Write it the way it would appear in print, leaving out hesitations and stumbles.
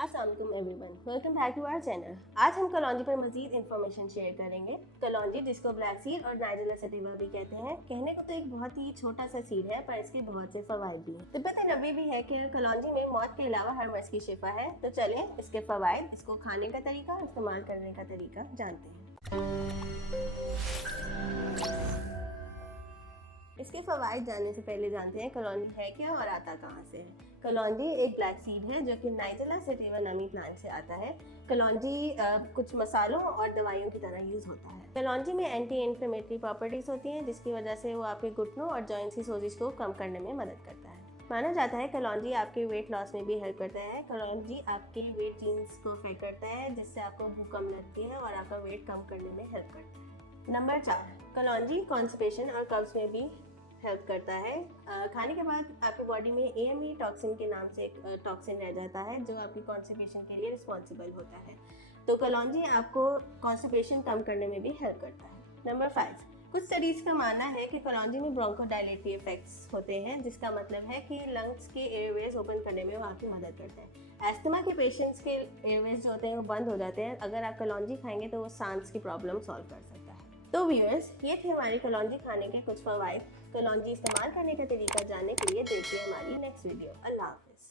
अस्सलामुअलैकुम everyone, welcome back to our channel. आज हम कलौंजी पर मजीद इन्फॉर्मेशन शेयर करेंगे। कलौंजी, जिसको ब्लैक सीड और नाइजेला सटिवा भी कहते हैं, कहने को तो एक बहुत ही छोटा सा सीड है, पर इसके बहुत से फवाइद भी हैं। तिब्बत नबी भी है कि कलौंजी में मौत के अलावा हर मर्ज की शिफा है। तो चलें इसके फवाइद, इसको खाने का तरीका और इस्तेमाल करने का तरीका जानते हैं। इसके फवाइद जानने से पहले जानते हैं कलौंजी है क्या और आता कहाँ से है। कलौंजी एक ब्लैक सीड है जो कि नाइजेला सटिवा नामी प्लांट से आता है। कलौंजी कुछ मसालों और दवाइयों की तरह यूज होता है। कलौंजी में एंटी इन्फ्लेमेटरी प्रॉपर्टीज होती हैं, जिसकी वजह से वो आपके घुटनों और जॉइंट्स की सोजिश को कम करने में मदद करता है। माना जाता है कलौंजी आपके वेट लॉस में भी हेल्प करता है। कलौंजी आपके वेट जीन्स को अफेक्ट करता है, जिससे आपको भूख कम लगती है और आपका वेट कम करने में हेल्प करता है। नंबर 4, कलौंजी कॉन्स्टिपेशन और कब्ज में भी हेल्प करता है। खाने के बाद आपकी बॉडी में AME टॉक्सिन के नाम से एक टॉक्सिन रह जाता है, जो आपकी कॉन्स्टिपेशन के लिए रिस्पॉन्सिबल होता है। तो कलौंजी आपको कॉन्स्टिपेशन कम करने में भी हेल्प करता है। नंबर 5, कुछ स्टडीज का मानना है कि कलौंजी में ब्रोंकोडायलेटरी इफेक्ट्स होते हैं, जिसका मतलब है कि लंग्स के एयरवेज ओपन करने में वो आपकी मदद करते हैं। एस्थमा के पेशेंट्स के एयरवेज जो होते हैं वो बंद हो जाते हैं। अगर आप कलौंजी खाएंगे तो वो सांस की प्रॉब्लम सॉल्व कर सकता है। तो व्यूअर्स, ये थे हमारे कलौंजी खाने के कुछ फवाइद। कलौंजी इस्तेमाल करने का तरीका जानने के लिए देखिए हमारी नेक्स्ट वीडियो। अल्लाह हाफिज़।